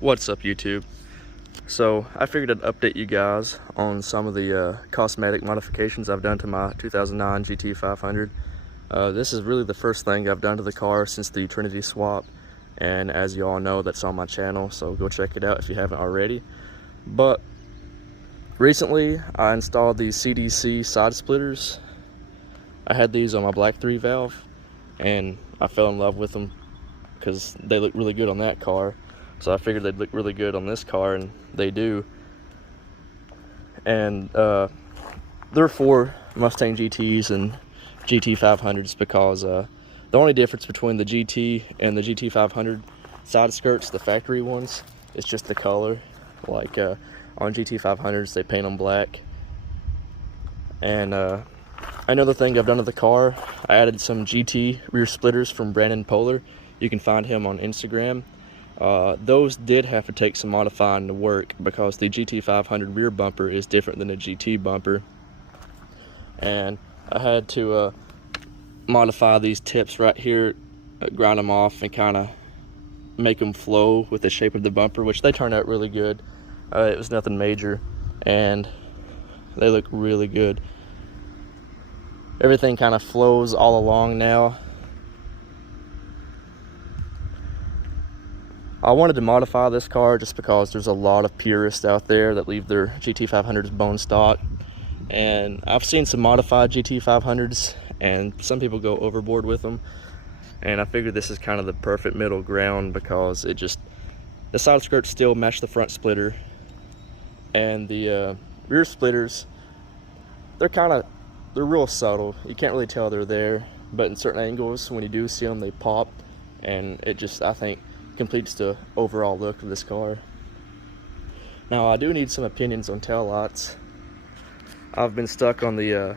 What's up, YouTube? So I figured I'd update you guys on some of the cosmetic modifications I've done to my 2009 GT500. This is really the first thing I've done to the car since the Trinity swap, and as you all know, that's on my channel, so go check it out if you haven't already. But recently I installed these CDC side splitters. I had these on my black 3 valve and I fell in love with them because they look really good on that car. So I figured they'd look really good on this car, and they do. And they're for Mustang GTs and GT500s because the only difference between the GT and the GT500 side skirts, the factory ones, is just the color. Like on GT500s, they paint them black. And another thing I've done to the car, I added some GT rear splitters from BPolar. You can find him on Instagram. Those did have to take some modifying to work because the GT500 rear bumper is different than the GT bumper, and I had to modify these tips right here, grind them off and kind of make them flow with the shape of the bumper, which they turned out really good. It was nothing major and they look really good. Everything kind of flows all along now. I wanted to modify this car just because there's a lot of purists out there that leave their GT500s bone stock, and I've seen some modified GT500s and some people go overboard with them, and I figured this is kind of the perfect middle ground because it just, the side skirts still match the front splitter, and the rear splitters, they're real subtle. You can't really tell they're there, but in certain angles when you do see them, they pop, and it just, I think, completes the overall look of this car. Now I do need some opinions on tail lights. I've been stuck on the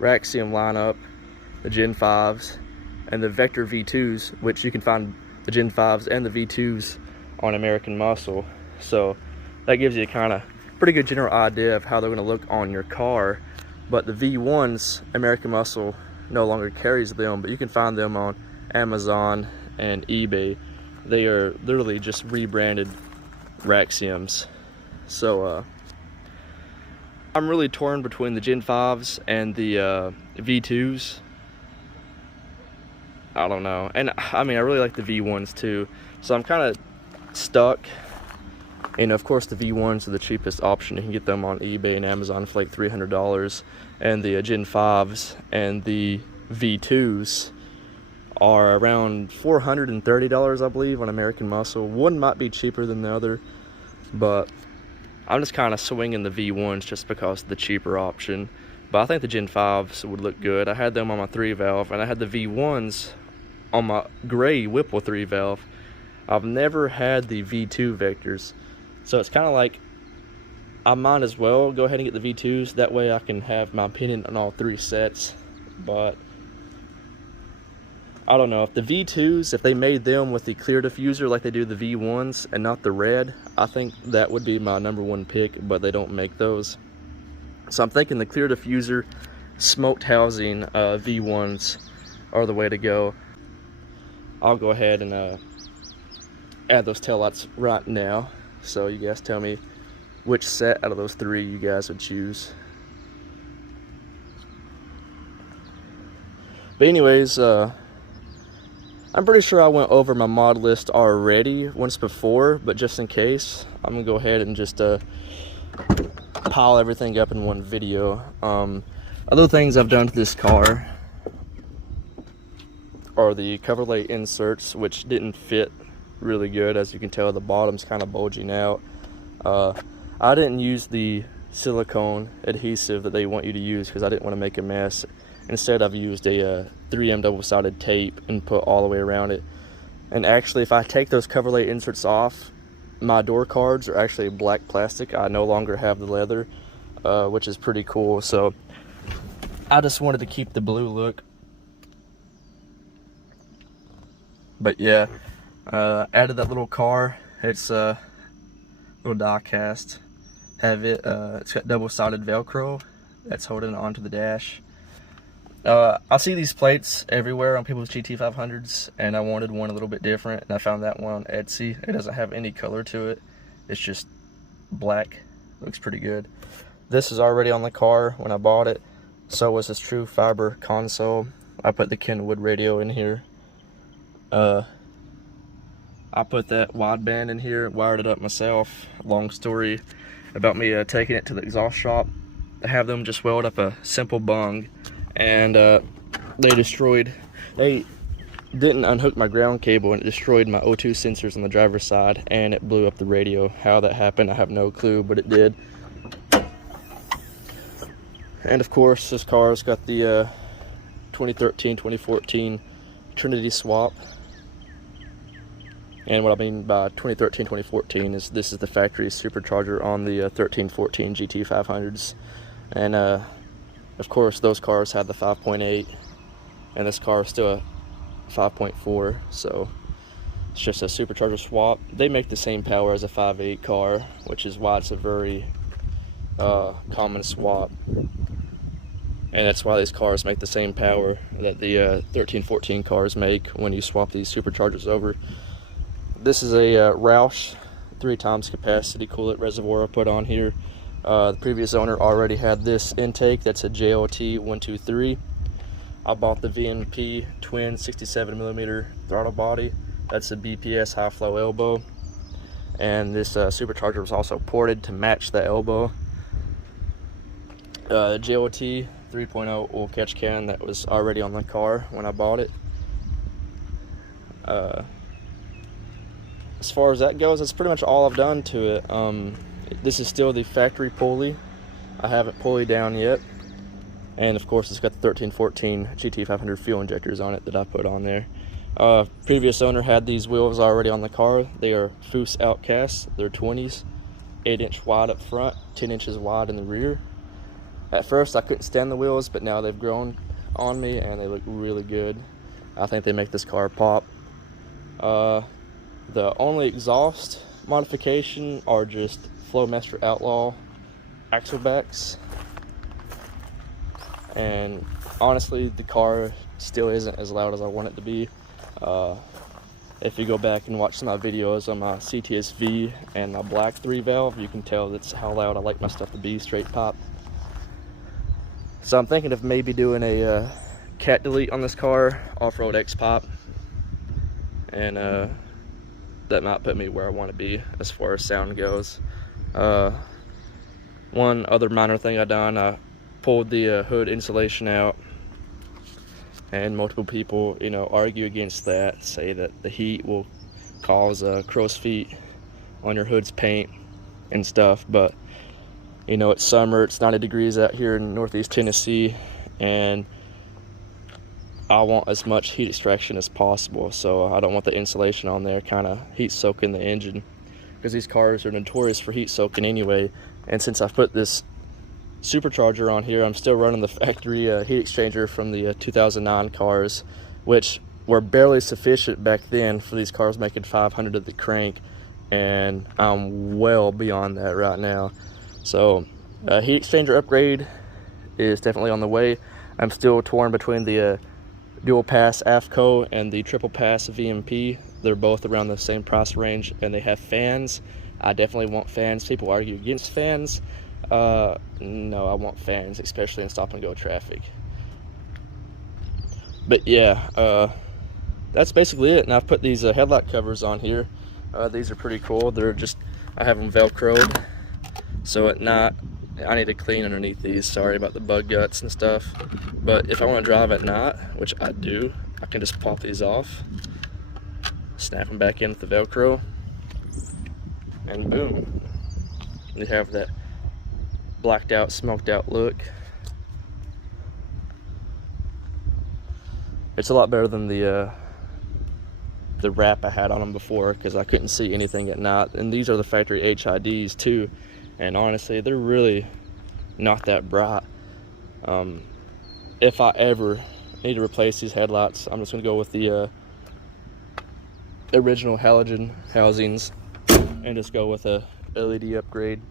Raxium lineup, the Gen 5s, and the Vector V2s, which you can find the Gen 5s and the V2s on American Muscle. So that gives you a kind of pretty good general idea of how they're going to look on your car. But the V1s, American Muscle no longer carries them, but you can find them on Amazon and eBay. They are literally just rebranded Raxiums. So I'm really torn between the Gen 5s and the V2s. I don't know. And I mean, I really like the V1s too. So I'm kind of stuck. And of course the V1s are the cheapest option. You can get them on eBay and Amazon for like $300. And the Gen 5s and the V2s are around $430, I believe, on American Muscle. One might be cheaper than the other, but I'm just kind of swinging the V1s just because of the cheaper option. But I think the Gen 5s would look good. I had them on my 3 valve, and I had the V1s on my gray Whipple 3 valve. I've never had the V2 Vectors, so it's kind of like I might as well go ahead and get the V2s. That way I can have my opinion on all 3 sets. But I don't know, if the V2s, if they made them with the clear diffuser like they do the V1s and not the red, I think that would be my #1 pick, but they don't make those. So I'm thinking the clear diffuser smoked housing V1s are the way to go. I'll go ahead and add those taillights right now. So you guys tell me which set out of those 3 you guys would choose. But anyways, I'm pretty sure I went over my mod list already once before, but just in case, I'm gonna go ahead and just pile everything up in one video. Other things I've done to this car are the Coverlay inserts, which didn't fit really good. As you can tell, the bottom's kind of bulging out. I didn't use the silicone adhesive that they want you to use because I didn't want to make a mess. Instead, I've used a 3M double-sided tape and put all the way around it. And actually, if I take those Coverlay inserts off, my door cards are actually black plastic. I no longer have the leather, which is pretty cool. So I just wanted to keep the blue look. But yeah, added that little car. It's a little die cast. It's got double-sided Velcro that's holding it onto the dash. I see these plates everywhere on people's GT500s, and I wanted one a little bit different, and I found that one on Etsy. It doesn't have any color to it. It's just black. Looks pretty good. This is already on the car when I bought it. So was this true fiber console. I put the Kenwood radio in here. I put that wideband in here, wired it up myself. Long story about me taking it to the exhaust shop. I have them just weld up a simple bung, and they didn't unhook my ground cable, and it destroyed my O2 sensors on the driver's side, and it blew up the radio. How that happened, I have no clue, but it did. And of course, this car's got the 2013-2014 Trinity swap. And what I mean by 2013-2014 is this is the factory supercharger on the 13-14 GT500s. And of course, those cars had the 5.8, and this car is still a 5.4, so it's just a supercharger swap. They make the same power as a 5.8 car, which is why it's a very common swap. And that's why these cars make the same power that the 13-14 cars make when you swap these superchargers over. This is a Roush 3 times capacity coolant reservoir I put on here. The previous owner already had this intake. That's a JLT 123. I bought the VMP Twin 67mm throttle body. That's a BPS high flow elbow. And this supercharger was also ported to match the elbow. JLT 3.0 oil catch can that was already on the car when I bought it. As far as that goes, that's pretty much all I've done to it. This is still the factory pulley. I haven't pulleyed down yet. And of course, it's got the 13-14 GT500 fuel injectors on it that I put on there. Previous owner had these wheels already on the car. They are Foose Outcast. They're 20s, 8-inch wide up front, 10 inches wide in the rear. At first, I couldn't stand the wheels, but now they've grown on me and they look really good. I think they make this car pop. The only exhaust modification are just Flowmaster Outlaw axle backs. And honestly, the car still isn't as loud as I want it to be. If you go back and watch some of my videos on my CTSV and my black 3 valve, you can tell that's how loud I like my stuff to be, straight pop. So I'm thinking of maybe doing a cat delete on this car, off-road X pop, and that might put me where I want to be as far as sound goes. One other minor thing I done, I pulled the hood insulation out, and multiple people, argue against that, say that the heat will cause crow's feet on your hood's paint and stuff. But it's summer, it's 90 degrees out here in Northeast Tennessee, and I want as much heat extraction as possible, so I don't want the insulation on there kind of heat soaking the engine, because these cars are notorious for heat soaking anyway. And since I've put this supercharger on here, I'm still running the factory heat exchanger from the 2009 cars, which were barely sufficient back then for these cars making 500 at the crank, and I'm well beyond that right now. So heat exchanger upgrade is definitely on the way. I'm still torn between the dual pass AFCO and the triple pass VMP. They're both around the same price range, and they have fans. I definitely want fans. People argue against fans. No, I want fans, especially in stop and go traffic. But yeah, that's basically it. And I've put these headlight covers on here. These are pretty cool. I have them velcroed, so at night I need to clean underneath these. Sorry about the bug guts and stuff, but if I want to drive at night, which I do, I can just pop these off, snap them back in with the velcro, and boom, you have that blacked out, smoked out look. It's a lot better than the wrap I had on them before, because I couldn't see anything at night. And these are the factory HIDs too, and honestly, they're really not that bright. If I ever need to replace these headlights, I'm just going to go with the original halogen housings and just go with a LED upgrade.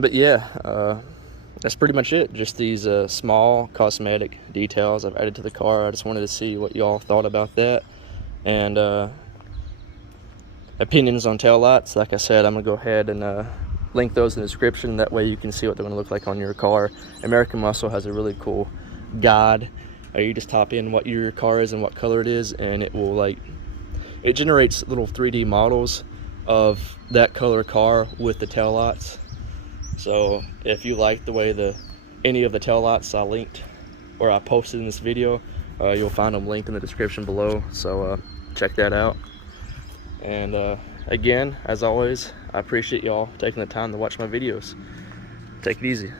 But yeah, that's pretty much it. Just these small cosmetic details I've added to the car. I just wanted to see what y'all thought about that. And opinions on taillights, like I said, I'm gonna go ahead and link those in the description. That way you can see what they're gonna look like on your car. American Muscle has a really cool guide. You just type in what your car is and what color it is, and it will it generates little 3D models of that color car with the taillights. So if you like the way any of the taillights I linked or I posted in this video, you'll find them linked in the description below. So check that out. And again, as always, I appreciate y'all taking the time to watch my videos. Take it easy.